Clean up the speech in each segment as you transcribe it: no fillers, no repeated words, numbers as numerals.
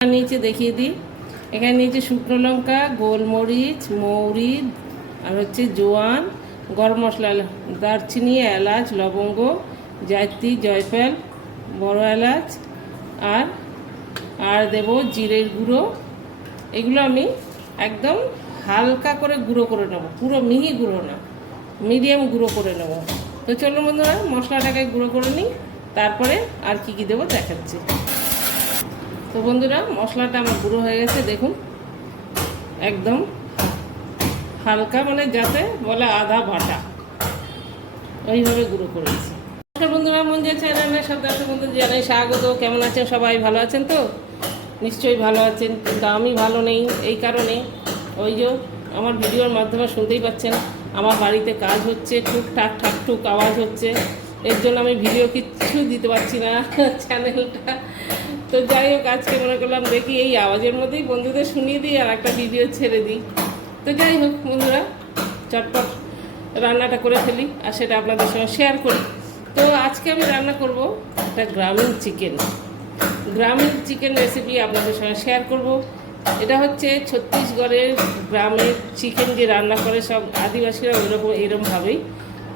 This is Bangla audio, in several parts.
নিচে দেখিয়ে দিই। এখানে নিচে শুকনো লঙ্কা, গোলমরিচ, মৌরি আর হচ্ছে জোয়ান, গরম মশলা, দারচিনি, এলাচ, লবঙ্গ, জায়ত্রী, জয়ফল, বড় এলাচ আর আর দেব জিরের গুঁড়ো। এগুলো আমি একদম হালকা করে গুঁড়ো করে নেব, পুরো মিহি গুঁড়ো না, মিডিয়াম গুঁড়ো করে নেব। তো চলো বন্ধুরা মশলাটাকে গুঁড়ো করে নিই, তারপরে আর কি দেবো দেখাচ্ছি। তো বন্ধুরা মশলাটা আমার গুঁড়ো হয়ে গেছে, দেখুন একদম হালকা, মানে যাতে বলে আধা বাটা, ওইভাবে গুঁড়ো করেছি। বন্ধুরা মঞ্জুর চ্যানেলে সব দর্শক বন্ধু জানাই স্বাগত। কেমন আছেন সবাই? ভালো আছেন তো? নিশ্চয়ই ভালো আছেন, কিন্তু আমি ভালো নেই। এই কারণে ওই যে আমার ভিডিওর মাধ্যমে শুনতেই পাচ্ছেন আমার বাড়িতে কাজ হচ্ছে, টুকটাক ঠাকটুক আওয়াজ হচ্ছে, এর জন্য আমি ভিডিও কিচ্ছু দিতে পারছি না চ্যানেলটা। তো যাই হোক, আজকে মনে করলাম দেখি এই আওয়াজের মধ্যেই বন্ধুদের শুনিয়ে দিই আর একটা ভিডিও ছেড়ে দিই। তো যাই হোক বন্ধুরা, চটপট রান্নাটা করে ফেলি আর সেটা আপনাদের সঙ্গে শেয়ার করি। তো আজকে আমি রান্না করব একটা গ্রামীণ চিকেন রেসিপি আপনাদের সঙ্গে শেয়ার করব। এটা হচ্ছে ছত্তিশগড়ের গ্রামের চিকেন যে রান্না করে সব আদিবাসীরা এরকমভাবেই।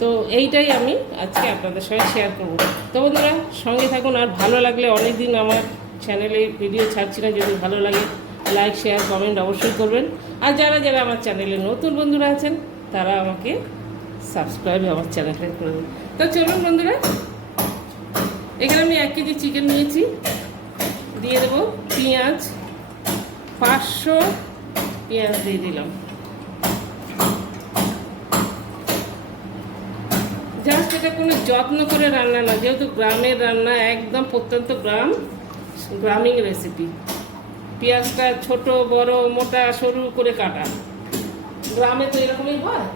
তো এইটাই আমি আজকে আপনাদের সঙ্গে শেয়ার করব। তো বন্ধুরা সঙ্গে থাকুন, আর ভালো লাগলে, অনেক দিন আমার চ্যানেলে ভিডিও ছাড়ছি না, যদি ভালো লাগে লাইক শেয়ার কমেন্ট অবশ্যই করবেন। আর যারা যারা আমার চ্যানেলে নতুন বন্ধুরা আছেন তারা আমাকে সাবস্ক্রাইব আমার চ্যানেলটা করে দিন। তো চলুন বন্ধুরা, এখানে আমি 1 কেজি চিকেন নিয়েছি, দিয়ে দেবো পেঁয়াজ, 500 পেঁয়াজ দিয়ে দিলাম। জাস্ট এটা কোনো যত্ন করে রান্না না, যেহেতু গ্রামের রান্না, একদম প্রত্যন্ত গ্রামীণ রেসিপি। পেঁয়াজটা ছোট বড় মোটা সরু করে কাটা, গ্রামে তো এরকমই হয়।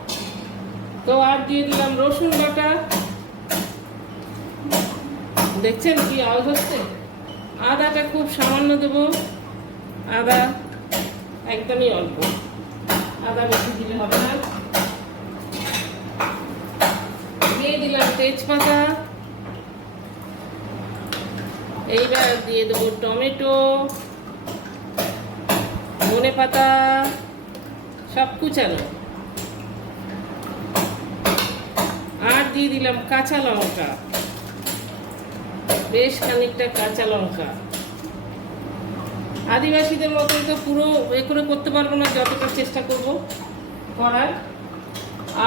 তো আর দিয়ে দিলাম রসুন বাটা, দেখছেন কি আওয়াজ হচ্ছে। আদাটা খুব সামান্য দেবো, আদা একদমই অল্প, আদা বেশি দিলে হবে না। দিয়ে দিলাম তেজপাতা, এইবার দিয়ে দেবো টমেটো, ধনে পাতা সব কুচানো, আর দিয়ে দিলাম কাঁচা লঙ্কা, বেশ খানিকটা কাঁচা লঙ্কা। আদিবাসীদের মতন তো পুরো এ করে করতে পারবো না, যতটা চেষ্টা করব করার।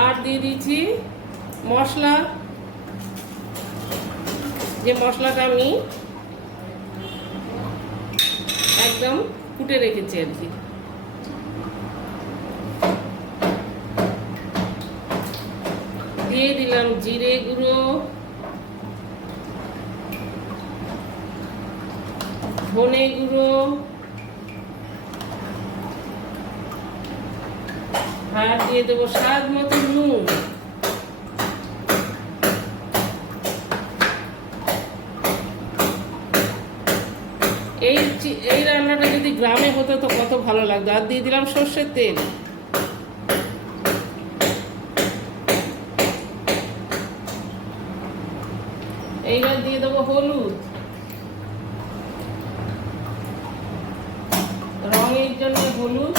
আর দিয়ে দিচ্ছি মশলা, যে মশলাটা আমি একদম কুটে রেখেছি আর কি। দিয়ে দিলাম জিরে গুঁড়ো, ধনে গুঁড়ো, আর দিয়ে দেবো স্বাদ মতো নুন। এই রান্নাটা যদি গ্রামে হতো তো কত ভালো লাগতো। আর দিয়ে দিলাম সর্ষের তেল। এইবার দিয়ে দেবো হলুদ, রঙের জন্য হলুদ,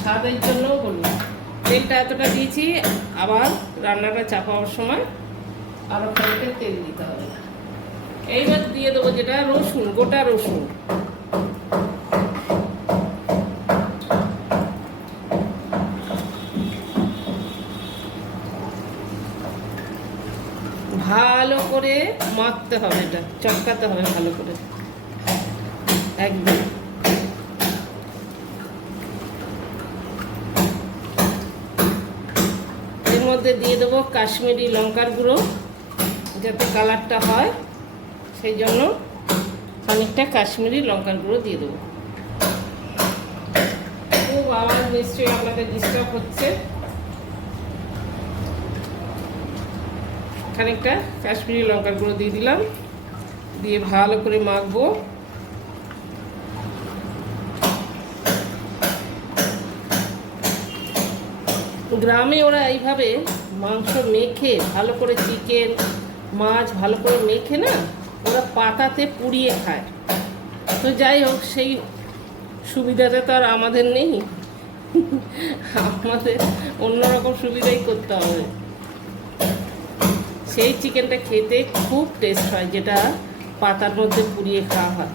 স্বাদের জন্য হলুদ। তেলটা এতটা দিয়েছি, আবার রান্নাটা চাপাবার সময় আরো খানিকটা তেল দিতে হবে। এইবার দিয়ে দেবো যেটা রসুন, গোটা রসুন। ভালো করে মাখতে হবে, এটা চটকাতে হবে ভালো করে একদম। এর মধ্যে দিয়ে দেবো কাশ্মীরি লঙ্কার গুঁড়ো, যাতে কালারটা হয়, সেই জন্য খানিকটা কাশ্মীরি লঙ্কার গুঁড়ো দিয়ে দেবো। খুব আওয়াজ নিশ্চয়ই আপনাদের ডিস্টার্ব হচ্ছে। খানিকটা কাশ্মীরি লঙ্কার গুঁড়ো দিয়ে দিলাম, দিয়ে ভালো করে মাখবো। গ্রামে ওরা এইভাবে মাংস মেখে ভালো করে, চিকেন মাছ ভালো করে মেখে না, ওরা পাতাতে পুড়িয়ে খায়। তো যাই হোক, সেই সুবিধাটা তো আর আমাদের নেই, আমাদের অন্যরকম সুবিধাই করতে হবে। সেই চিকেনটা খেতে খুব টেস্ট হয়, যেটা পাতার মধ্যে পুড়িয়ে খাওয়া হয়।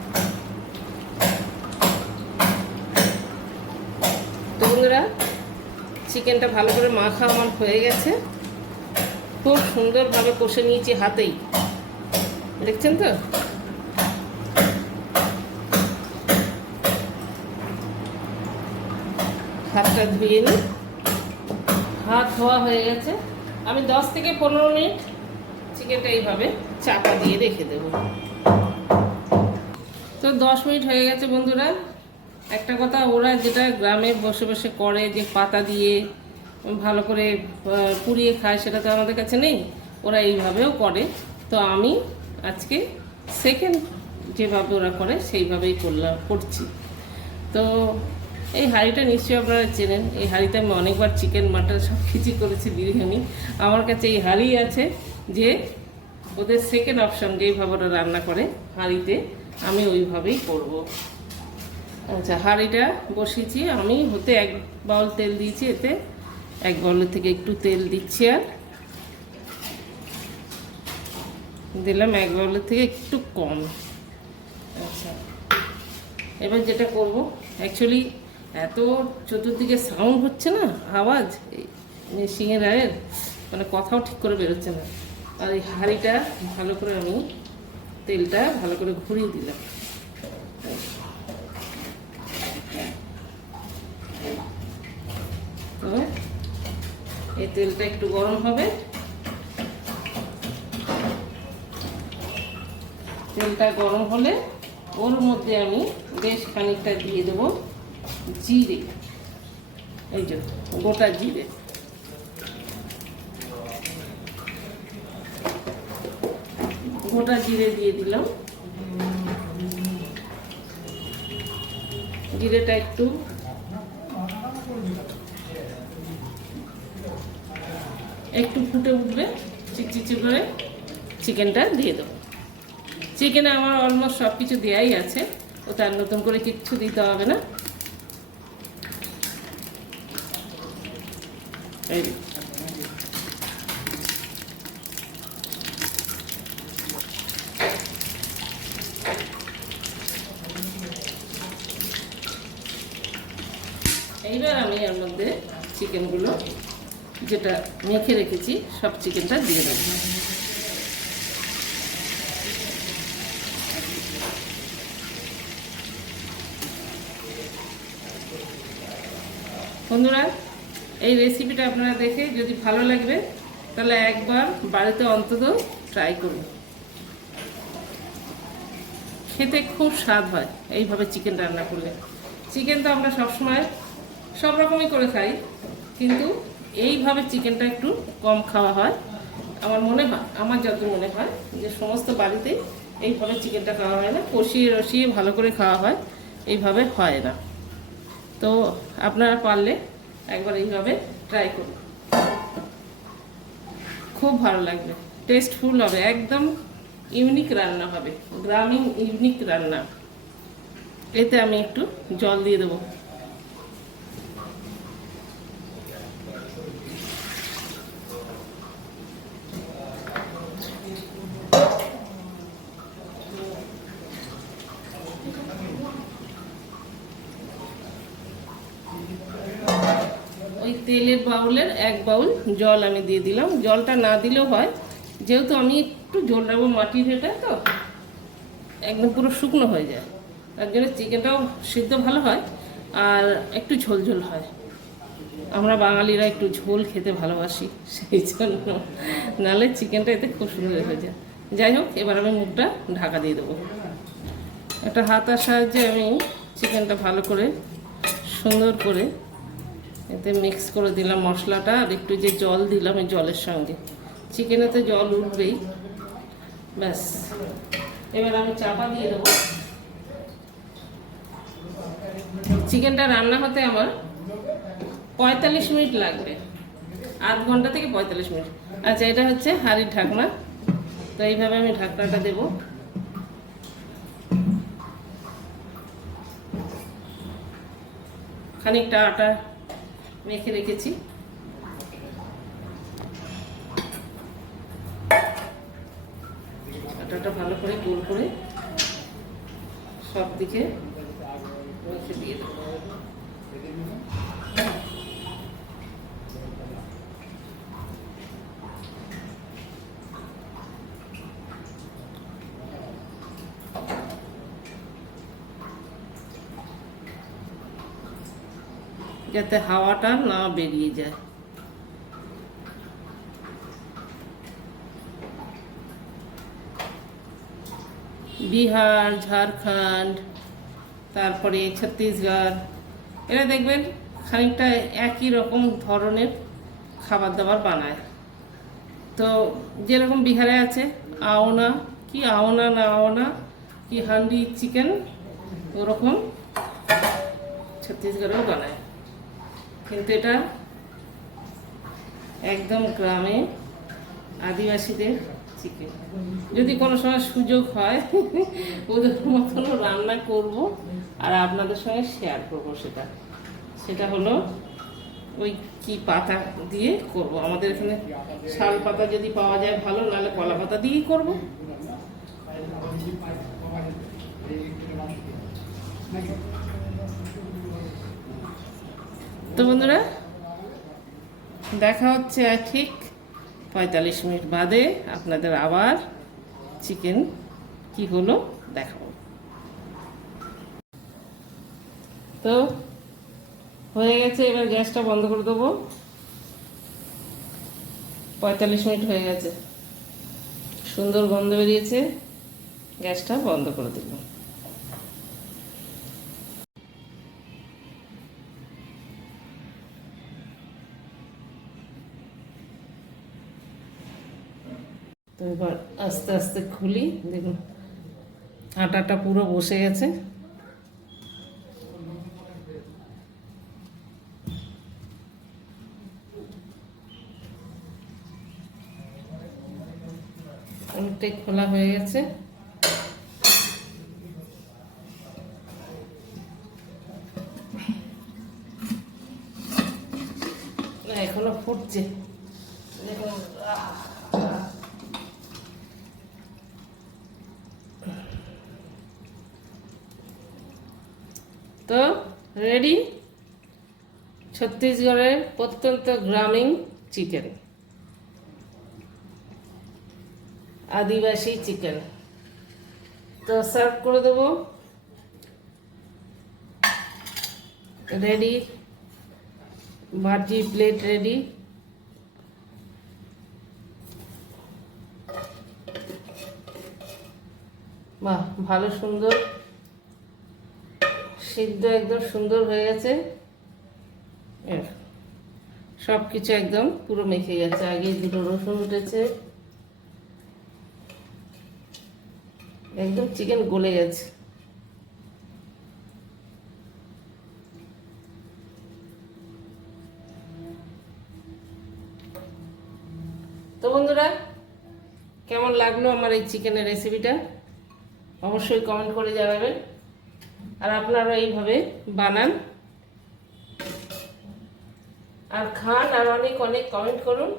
তো বন্ধুরা, চিকেনটা ভালো করে মাখা আমার হয়ে গেছে, খুব সুন্দরভাবে কষে নিয়েছি হাতেই, দেখছেন তো। হাতটা ধুয়ে নিই, হাত ধোয়া হয়ে গেছে। আমি 10 থেকে 15 মিনিট চিকেনটা এইভাবে চাপা দিয়ে রেখে দেব। তো 10 মিনিট হয়ে গেছে বন্ধুরা। একটা কথা, ওরা যেটা গ্রামে বসে বসে করে, যে পাতা দিয়ে ভালো করে পুড়িয়ে খায়, সেটা তো আমাদের কাছে নেই। ওরা এইভাবেও করে। তো আমি আজকে সেকেন্ড যেভাবে ওরা করে সেইভাবেই করছি। তো এই হাঁড়িটা নিশ্চয়ই আপনারা চেনেন। এই হাঁড়িতে আমি অনেকবার চিকেন, মাটন সব কিছুই করেছি, বিরিয়ানি। আমার কাছে এই হাঁড়ি আছে, যে ওদের সেকেন্ড অপশন, যেইভাবে ওরা রান্না করে হাঁড়িতে, আমি ওইভাবেই করব। আচ্ছা, হাঁড়িটা বসিয়েছি আমি হতে, 1 বাউল তেল দিয়েছি। এতে 1 বাউলের থেকে একটু তেল দিচ্ছি, আর দিলাম 1 বাউলের থেকে একটু কম। আচ্ছা, এবার যেটা করব, অ্যাকচুয়ালি এত চতুর্দিকে সাউন্ড হচ্ছে না, আওয়াজ মেশিনের, মানে কথাও ঠিক করে বেরোচ্ছে না। আর এই হাঁড়িটা ভালো করে আমি তেলটা ভালো করে ঘুরিয়ে দিলাম। তো এই তেলটা একটু গরম হবে, তেলটা গরম হলে ওর মধ্যে আমি বেশ খানিকটা দিয়ে দেবো জিরে, এই যে গোটা জিরে। গোটা জিরে দিয়ে দিলাম। জিরেটা একটু ফুটে উঠবে, চিকচিকি করে চিকেনটা দিয়ে দেবো। চিকেনে আমার অলমোস্ট সব কিছু দেওয়াই আছে, ও তার নতুন করে কিচ্ছু দিতে হবে না। এইবার আমি এর মধ্যে চিকেনগুলো যেটা মেখে রেখেছি, সব চিকেনটা দিয়ে দেবো। বন্ধুরা, এই রেসিপিটা আপনারা দেখে যদি ভালো লাগবে, তাহলে একবার বাড়িতে অন্তত ট্রাই করুন। খেতে খুব স্বাদ হয় এইভাবে চিকেন রান্না করলে। চিকেন তো আমরা সবসময় সব রকমই করে খাই, কিন্তু এইভাবে চিকেনটা একটু কম খাওয়া হয়। আমার মনে হয়, আমার যত মনে হয়, যে সমস্ত বাড়িতেই এইভাবে চিকেনটা খাওয়া হয় না, কষিয়ে রসিয়ে ভালো করে খাওয়া হয়, এইভাবে হয় না। তো আপনারা পারলে একবার এইভাবে ট্রাই করুন, খুব ভালো লাগবে, টেস্টফুল হবে, একদম ইউনিক রান্না হবে, গ্রামীণ ইউনিক রান্না। এতে আমি একটু জল দিয়ে দেবো। ওই তেলের বাউলের 1 বাউল জল আমি দিয়ে দিলাম। জলটা না দিলেও হয়, যেহেতু আমি একটু ঝোল রাখবো, মাটির এটা তো একদম পুরো শুকনো হয়ে যায়, তার জন্য চিকেনটাও সিদ্ধ ভালো হয় আর একটু ঝোল ঝোল হয়। আমরা বাঙালিরা একটু ঝোল খেতে ভালোবাসি, সেই জন্য, নাহলে চিকেনটা এতে খুব সুন্দর হয়ে যায়। যাই হোক, এবার আমি মুখটা ঢাকা দিয়ে দেবো। একটা হাতার সাহায্যে আমি চিকেনটা ভালো করে সুন্দর করে এতে মিক্স করে দিলাম মশলাটা, আর একটু যে জল দিলাম এই জলের সঙ্গে, চিকেনেতে জল উঠবেই, ব্যাস। এবার আমি চাপা দিয়ে দেবো। চিকেনটা রান্না হতে আমার 45 মিনিট লাগবে, 8 ঘন্টা থেকে 45 মিনিট। আচ্ছা, এটা হচ্ছে হাঁড়ির ঢাকনা। তো এইভাবে আমি ঢাকনাটা দেব। খানিকটা আটা মেখে রেখেছি। আটাটা ভালো করে গোল করে সব দিকে মেখে দিয়ে দেবো। যাতে হাওয়াটা না বেরিয়ে যায়। বিহার, ঝাড়খণ্ড, তারপরে ছত্তিশগড়, এরা দেখবেন খানিকটা একই রকম ধরনের খাবার দাবার বানায়। তো যেরকম বিহারে আছে আওনা, কি আওনা না আওনা কি হান্ডি চিকেন, ওরকম ছত্তিশগড়েও বানায়। কিন্তু এটা একদম গ্রামে আদিবাসীদের চিকেন। যদি কোনো সময় সুযোগ হয় ওদের মতনও রান্না করব আর আপনাদের সঙ্গে শেয়ার করব। সেটা হলো ওই কি পাতা দিয়ে করব। আমাদের এখানে শাল পাতা যদি পাওয়া যায় ভালো, নাহলে কলা পাতা দিয়েই করব। তো বন্ধুরা, দেখা হচ্ছে ঠিক 45 মিনিট বাদে। আপনাদের আবার চিকেন কি হলো দেখাবো। তো হয়ে গেছে, এবার গ্যাসটা বন্ধ করে দেবো। 45 মিনিট হয়ে গেছে, সুন্দর গন্ধ বেরিয়েছে। গ্যাসটা বন্ধ করে দেবো। তো এবার আস্তে আস্তে খুলি, দেখুন আটাটা পুরো বসে গেছে। অনেকটাই খোলা হয়ে গেছে। এখনো ফুটছে, দেখুন। তো রেডি ছত্তিশগড়ের প্রত্যন্ত গ্রামীণ চিকেন, আদিবাসী চিকেন। তো সার্ভ করে দেবো। রেডি, বাটি প্লেট রেডি। বাহ, ভালো সুন্দর সিদ্ধ, একদম সুন্দর হয়ে গেছে। সব কিছু একদম পুরো মেখে গেছে। আগে দুটো রসুন উঠেছে, একদম চিকেন গলে গেছে। তো বন্ধুরা, কেমন লাগলো আমার এই চিকেনের রেসিপিটা অবশ্যই কমেন্ট করে জানাবেন। আর আপনারা এইভাবে বানান আর খান, আর অনেক অনেক কমেন্ট করুন।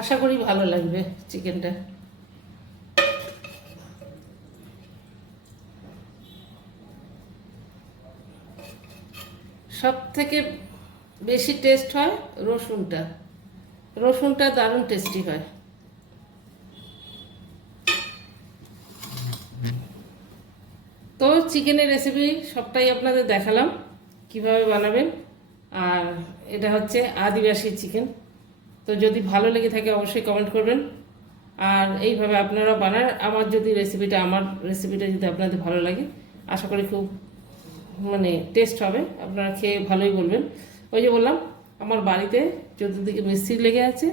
আশা করি ভালো লাগবে চিকেনটা। সব থেকে বেশি টেস্ট হয় রসুনটা। রসুনটা দারুণ টেস্টি হয়। তো চিকেনের রেসিপি সবটাই আপনাদের দেখালাম কিভাবে বানাবেন। আর এটা হচ্ছে আদিবাসী চিকেন। তো যদি ভালো লেগে থাকে অবশ্যই কমেন্ট করবেন। আর এইভাবে আপনারা বানান। আমার রেসিপিটা যদি আপনাদের ভালো লাগে, আশা করি খুব টেস্ট হবে, আপনারা খেয়ে ভালোই বলবেন। ওই যে বললাম, আমার বাড়িতে চতুর্দিকে মিস্ত্রি লেগে আছে,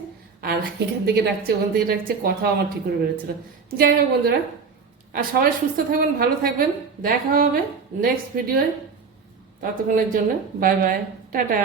আর এখান থেকে ডাকছে, ওখান থেকে ডাকছে, কথাও আমার ঠিক করে বেরোচ্ছে না। যাই হোক বন্ধুরা, আর সবাই সুস্থ থাকবেন, ভালো থাকবেন। দেখা হবে নেক্সট ভিডিওয়। ততক্ষণের জন্য বাই বাই, টাটা।